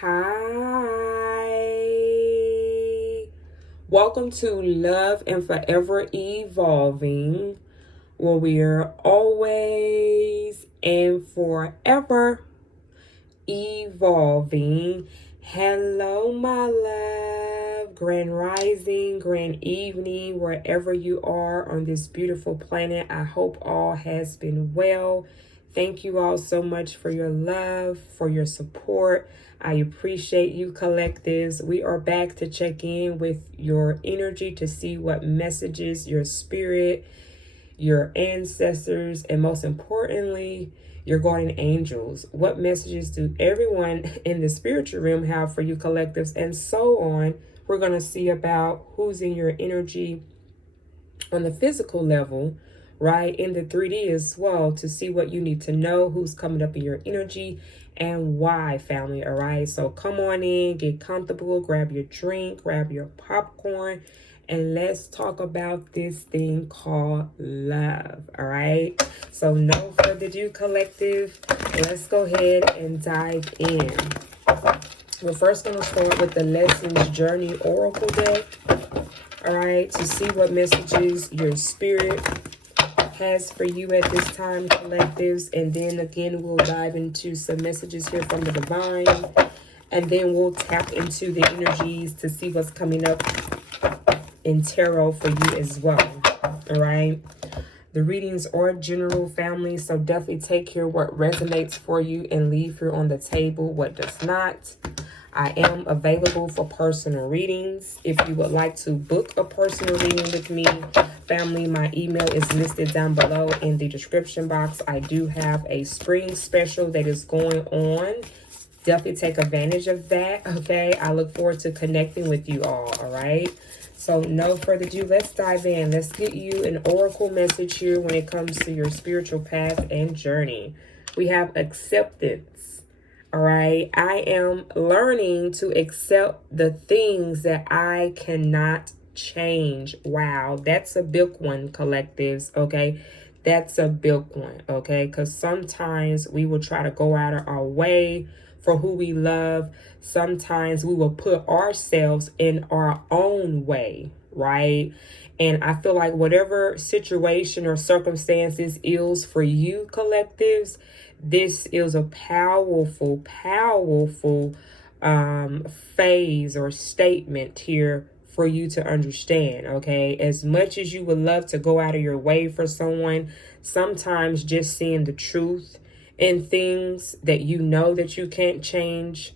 Hi. Welcome to Love and Forever Evolving, where we are always and forever evolving. Hello, my love. Grand rising, grand evening, wherever you are on this beautiful planet. I hope all has been well. Thank you all so much for your love, for your support. I appreciate you, collectives. We are back to check in with your energy to see what messages your spirit, your ancestors, and most importantly, your guardian angels. What messages do everyone in the spiritual realm have for you, collectives, and so on. We're going to see about who's in your energy on the physical level, right, in the 3D as well, to see what you need to know, who's coming up in your energy, and why, family. All right, so come on in, get comfortable, grab your drink, grab your popcorn, and let's talk about this thing called love. All right, so no further ado, collective, let's go ahead and dive in. We're first going to start with the Lessons Journey Oracle deck. All right, to see what messages your spirit has for you at this time, collectives. And then again, we'll dive into some messages here from the divine. And then we'll tap into the energies to see what's coming up in tarot for you as well. All right. The readings are general, family, so definitely take here what resonates for you and leave here on the table what does not. I am available for personal readings. If you would like to book a personal reading with me, family, my email is listed down below in the description box. I do have a spring special that is going on. Definitely take advantage of that, okay? I look forward to connecting with you all right? So no further ado, let's dive in. Let's get you an oracle message here when it comes to your spiritual path and journey. We have acceptance. All right, I am learning to accept the things that I cannot change. Wow, that's a big one, collectives, okay? That's a big one, okay? Because sometimes we will try to go out of our way for who we love. Sometimes we will put ourselves in our own way, right? And I feel like whatever situation or circumstances is for you, collectives, this is a powerful phase or statement here for you to understand, okay? As much as you would love to go out of your way for someone, sometimes just seeing the truth in things that you know that you can't change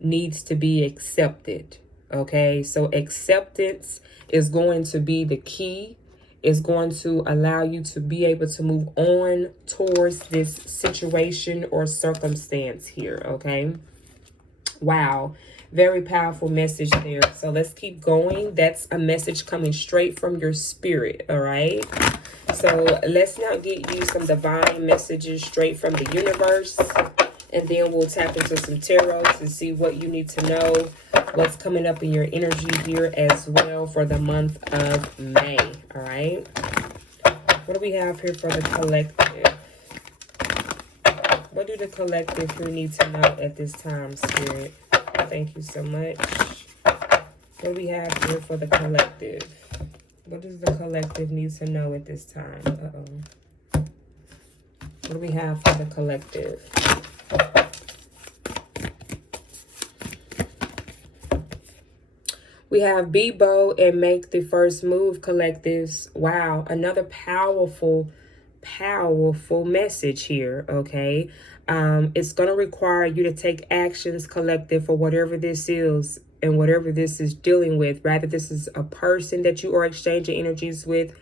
needs to be accepted, okay? So acceptance is going to be the key. Is going to allow you to be able to move on towards this situation or circumstance here, okay? Wow, very powerful message there. So let's keep going. That's a message coming straight from your spirit, all right? So let's now get you some divine messages straight from the universe. And then we'll tap into some tarot to see what you need to know, what's coming up in your energy here as well for the month of May. All right. What do we have here for the collective? What do the collective here need to know at this time, Spirit? Thank you so much. What do we have here for the collective? What does the collective need to know at this time? What do we have for the collective? We have be bold and make the first move, collectives. Wow, another powerful message here, okay? It's going to require you to take actions, collective, for whatever this is and whatever this is dealing with. Rather, this is a person that you are exchanging energies with,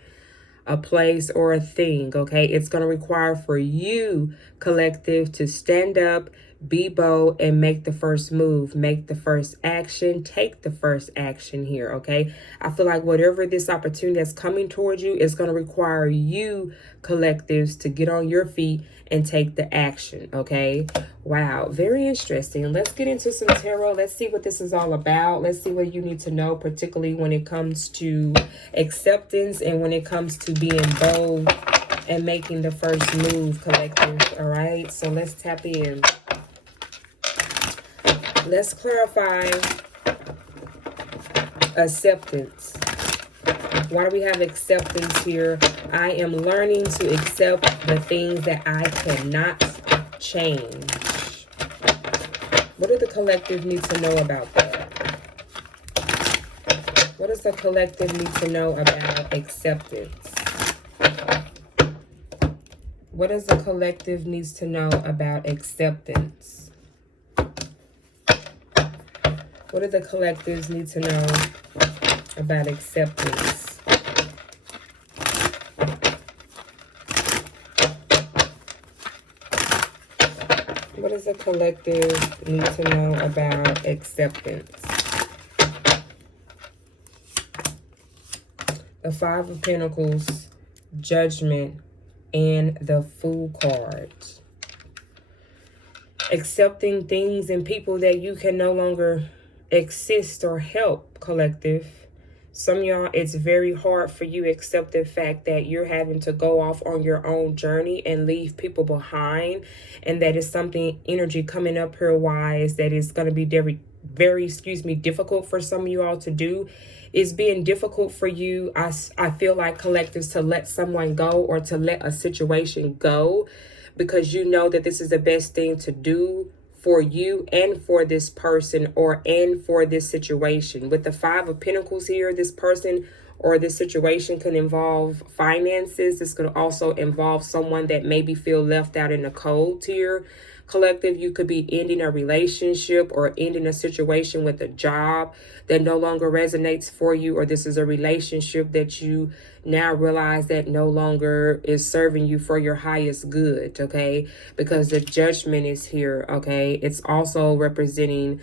a place, or a thing, okay? It's going to require for you, collective, to stand up, be bold, and make the first move, make the first action, take the first action here, okay? I feel like whatever this opportunity that's coming towards you is going to require you, collectives, to get on your feet and take the action, okay? Wow, very interesting. Let's get into some tarot. Let's see what this is all about. Let's see what you need to know, particularly when it comes to acceptance and when it comes to being bold and making the first move, collective. All right, so let's tap in. Let's clarify acceptance. Why do we have acceptance here? I am learning to accept the things that I cannot change. What do the collective need to know about that? What does the collective need to know about acceptance? What does the collective needs to know about acceptance? What do the collectives need to know about acceptance? What does the collective need to know about acceptance? The Five of Pentacles, Judgment, and the Fool card. Accepting things and people that you can no longer assist or help, collective. Some of y'all, it's very hard for you to accept the fact that you're having to go off on your own journey and leave people behind. And that is something, energy coming up here wise, that is going to be very, difficult for some of you all to do. It's being difficult for you, I feel like, collectives, to let someone go or to let a situation go, because you know that this is the best thing to do for you and for this person and for this situation. With the Five of Pentacles here, this person or this situation can involve finances. This could also involve someone that maybe feel left out in the cold here. Collective, you could be ending a relationship or ending a situation with a job that no longer resonates for you, or this is a relationship that you now realize that no longer is serving you for your highest good, okay? Because the Judgment is here, okay? It's also representing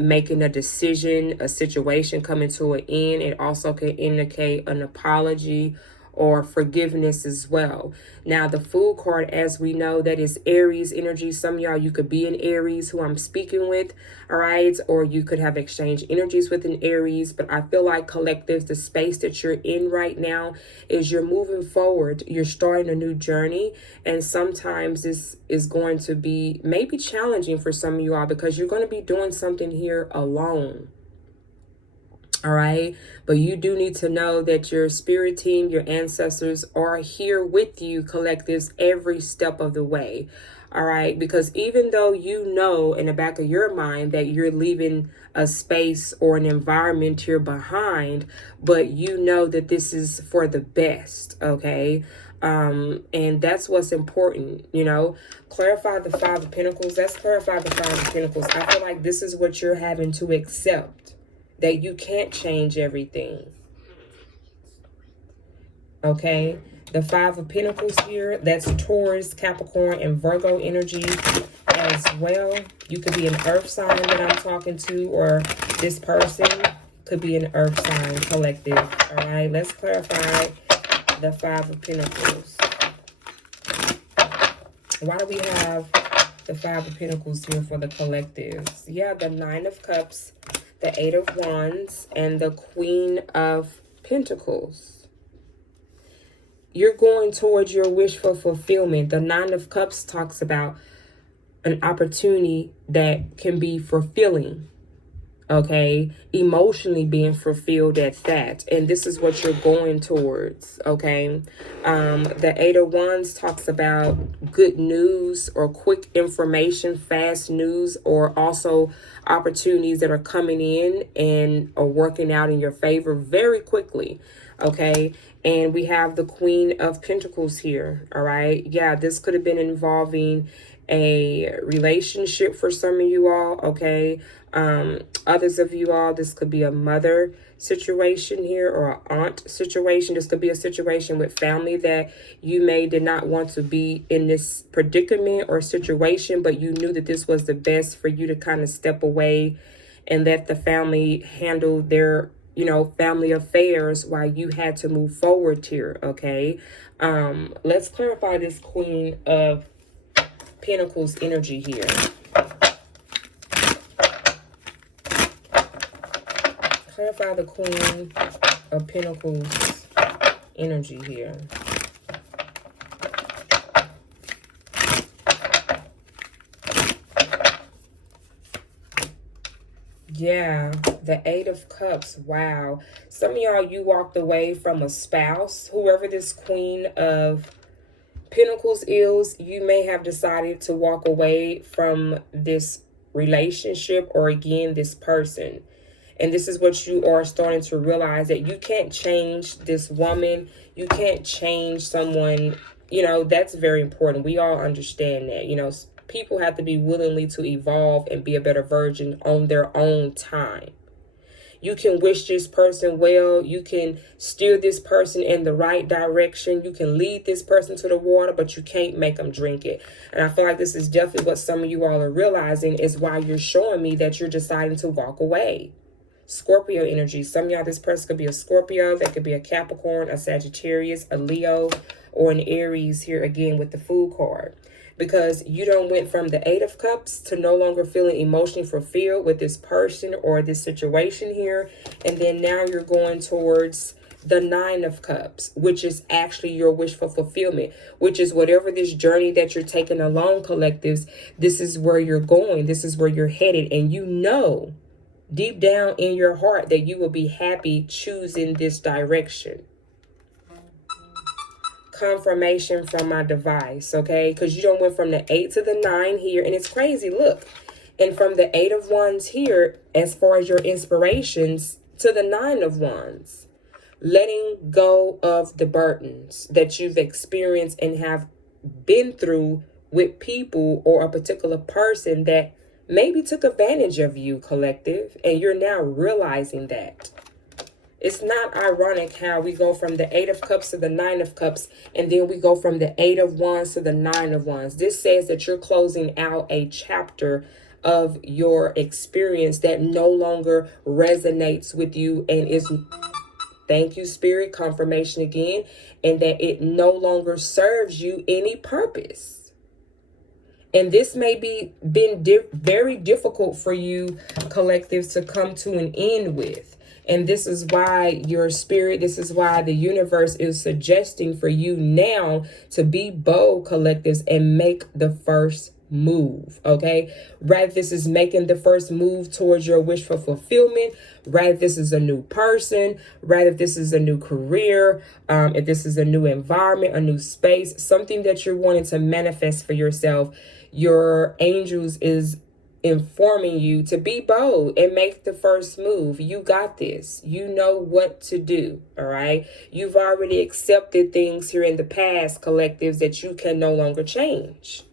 making a decision, a situation coming to an end. It also can indicate an apology or forgiveness as well. Now, the Fool card, as we know, that is Aries energy. Some of y'all, you could be in Aries who I'm speaking with, all right? Or you could have exchanged energies with an Aries. But I feel like, collectives, the space that you're in right now is you're moving forward. You're starting a new journey. And sometimes this is going to be maybe challenging for some of you all, because you're going to be doing something here alone. All right. But you do need to know that your spirit team, your ancestors are here with you, collectives, every step of the way. All right. Because even though you know in the back of your mind that you're leaving a space or an environment here behind, but you know that this is for the best. Okay. And that's what's important, you know. Clarify the Five of Pentacles. Let's clarify the Five of Pentacles. I feel like this is what you're having to accept, that you can't change everything. Okay. The Five of Pentacles here, that's Taurus, Capricorn, and Virgo energy as well. You could be an earth sign that I'm talking to, or this person could be an earth sign, collective. All right. Let's clarify the Five of Pentacles. Why do we have the Five of Pentacles here for the collectives? Yeah, the Nine of Cups, the Eight of Wands, and the Queen of Pentacles. You're going towards your wish for fulfillment. The Nine of Cups talks about an opportunity that can be fulfilling, okay? Emotionally being fulfilled at that. And this is what you're going towards, okay? The Eight of Wands talks about good news or quick information, fast news, or also opportunities that are coming in and are working out in your favor very quickly, okay? And we have the Queen of Pentacles here, all right? Yeah, this could have been involving a relationship for some of you all, okay? Others of you all, this could be a mother situation here or an aunt situation. This could be a situation with family that you did not want to be in this predicament or situation, but you knew that this was the best for you to kind of step away and let the family handle their, you know, family affairs while you had to move forward here, okay? Let's clarify this Queen of Pentacles energy here. Clarify the Queen of Pentacles energy here. Yeah, the Eight of Cups. Wow. Some of y'all, you walked away from a spouse. Whoever this Queen of Pentacles is, you may have decided to walk away from this relationship or again, this person. And this is what you are starting to realize, that you can't change this woman. You can't change someone. You know, that's very important. We all understand that. You know, people have to be willingly to evolve and be a better version on their own time. You can wish this person well. You can steer this person in the right direction. You can lead this person to the water, but you can't make them drink it. And I feel like this is definitely what some of you all are realizing, is why you're showing me that you're deciding to walk away. Scorpio energy. Some of y'all, this person could be a Scorpio. That could be a Capricorn, a Sagittarius, a Leo, or an Aries here again with the Fool card. Because you don't went from the Eight of Cups to no longer feeling emotionally fulfilled with this person or this situation here. And then now you're going towards the Nine of Cups, which is actually your wish for fulfillment, which is whatever this journey that you're taking along, collectives, this is where you're going. This is where you're headed. And you know deep down in your heart that you will be happy choosing this direction. Confirmation from my device, okay? Because you don't went from the 8 to the 9 here, and it's crazy, look. And from the 8 of Wands here, as far as your inspirations, to the 9 of Wands. Letting go of the burdens that you've experienced and have been through with people or a particular person that maybe took advantage of you, collective, and you're now realizing that. It's not ironic how we go from the Eight of Cups to the Nine of Cups, and then we go from the Eight of Wands to the Nine of Wands. This says that you're closing out a chapter of your experience that no longer resonates with you and is, thank you, Spirit, confirmation again, and that it no longer serves you any purpose. And this may be been very difficult for you, collectives, to come to an end with. And this is why your spirit, this is why the universe is suggesting for you now to be bold, collectives, and make the first move, okay? Rather this is making the first move towards your wish for fulfillment, rather this is a new person, rather if this is a new career, if this is a new environment, a new space, something that you're wanting to manifest for yourself, your angels is informing you to be bold and make the first move. You got this. You know what to do, all right? You've already accepted things here in the past, collectives, that you can no longer change.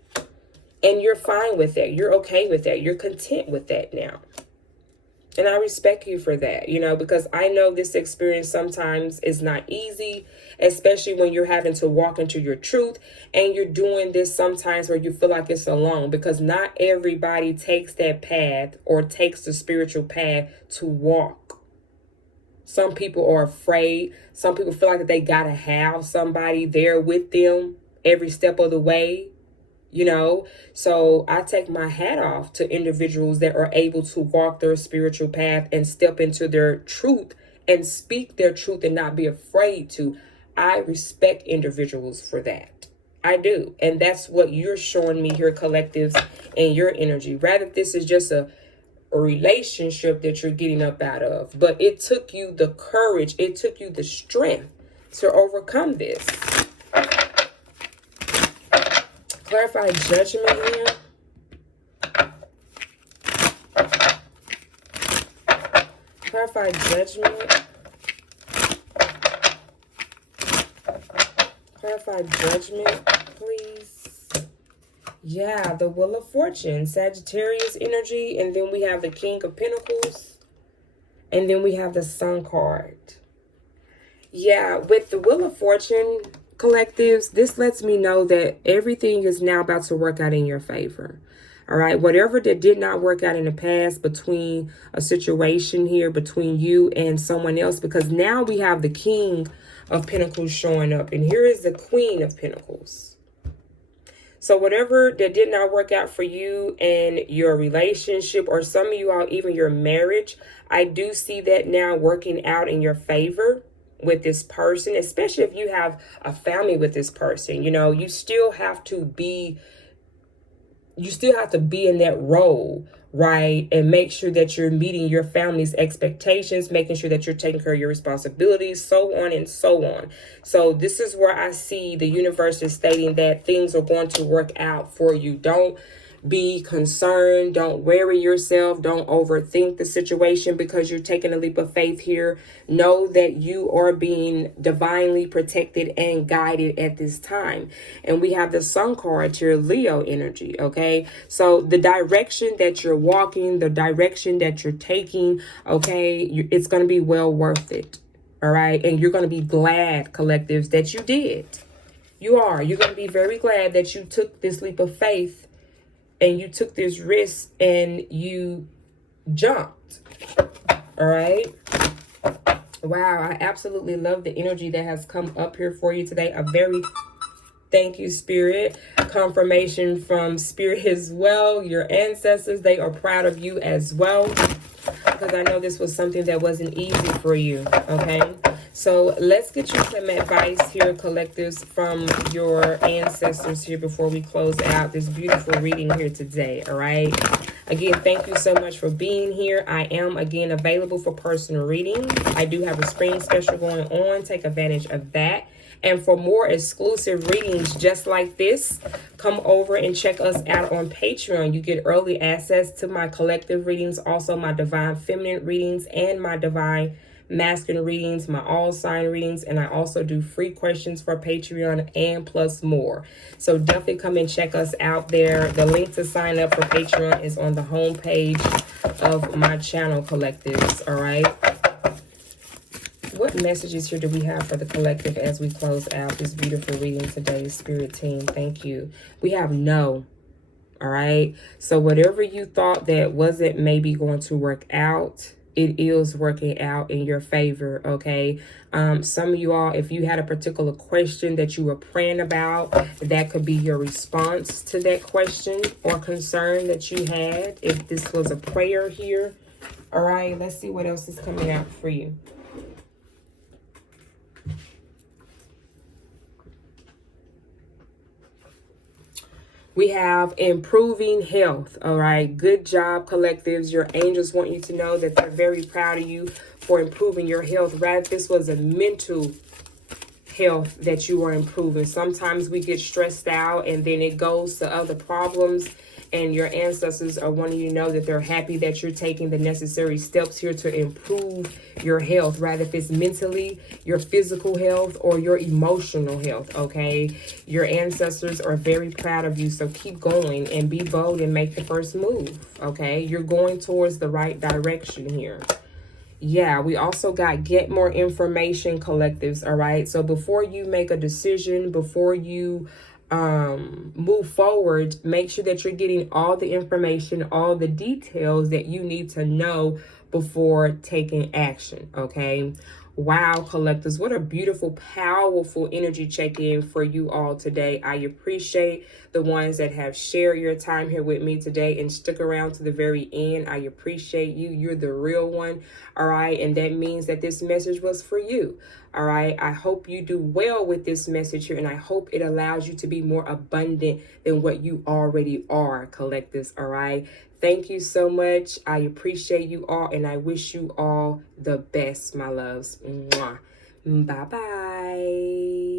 And you're fine with that. You're okay with that. You're content with that now. And I respect you for that, you know, because I know this experience sometimes is not easy, especially when you're having to walk into your truth and you're doing this sometimes where you feel like it's alone, because not everybody takes that path or takes the spiritual path to walk. Some people are afraid. Some people feel like that they got to have somebody there with them every step of the way. You know, so I take my hat off to individuals that are able to walk their spiritual path and step into their truth and speak their truth and not be afraid to. I respect individuals for that. I do. And that's what you're showing me here, collectives, and your energy. Rather, this is just a relationship that you're getting up out of. But it took you the courage. It took you the strength to overcome this. Clarify judgment here. Clarify judgment. Clarify judgment, please. Yeah, the Wheel of Fortune, Sagittarius energy, and then we have the King of Pentacles, and then we have the Sun card. Yeah, with the Wheel of Fortune, collectives, this lets me know that everything is now about to work out in your favor. All right, whatever that did not work out in the past between a situation here between you and someone else, because now we have the King of Pentacles showing up, and here is the Queen of Pentacles. So whatever that did not work out for you and your relationship, or some of you all, even your marriage, I do see that now working out in your favor with this person, especially if you have a family with this person. You know, you still have to be in that role right? And make sure that you're meeting your family's expectations, making sure that you're taking care of your responsibilities, so on and so on. So this is where I see the universe is stating that things are going to work out for you. Don't be concerned. Don't worry yourself. Don't overthink the situation because you're taking a leap of faith here. Know that you are being divinely protected and guided at this time. And we have the Sun card here, Leo energy, okay? So the direction that you're walking, the direction that you're taking, okay, it's going to be well worth it, all right? And you're going to be glad, collectives, that you did. You are. You're going to be very glad that you took this leap of faith and you took this risk and you jumped. All right. Wow. I absolutely love the energy that has come up here for you today. A very thank you, Spirit. Confirmation from Spirit as well. Your ancestors, they are proud of you as well. Because I know this was something that wasn't easy for you. Okay. So let's get you some advice here, collectives, from your ancestors here before we close out this beautiful reading here today. All right. Again, thank you so much for being here. I am, again, available for personal reading. I do have a spring special going on. Take advantage of that. And for more exclusive readings just like this, come over and check us out on Patreon. You get early access to my collective readings, also my divine feminine readings and my divine masculine readings, my all sign readings, and I also do free questions for Patreon and plus more. So definitely come and check us out there. The link to sign up for Patreon is on the homepage of my channel, collectives. All right. What messages here do we have for the collective as we close out this beautiful reading today, Spirit Team? Thank you. We have no. All right. So whatever you thought that wasn't maybe going to work out, it is working out in your favor. Okay. Some of you all, if you had a particular question that you were praying about, that could be your response to that question or concern that you had. If this was a prayer here. All right. Let's see what else is coming out for you. We have improving health. All right. Good job, collectives. Your angels want you to know that they're very proud of you for improving your health. Rather, this was a mental health that you are improving. Sometimes we get stressed out and then it goes to other problems. And your ancestors are wanting you to know that they're happy that you're taking the necessary steps here to improve your health, rather if it's mentally, your physical health, or your emotional health, okay? Your ancestors are very proud of you, so keep going and be bold and make the first move, okay? You're going towards the right direction here. Yeah, we also got get more information, collectives, all right? So before you make a decision, before you move forward, make sure that you're getting all the information, all the details that you need to know before taking action. Okay. Wow, collectors, what a beautiful, powerful energy check-in for you all today. I appreciate the ones that have shared your time here with me today and stuck around to the very end. I appreciate you. You're the real one. All right. And that means that this message was for you. All right. I hope you do well with this message here, and I hope it allows you to be more abundant than what you already are, collectives. All right. Thank you so much. I appreciate you all, and I wish you all the best, my loves. Mwah. Bye-bye.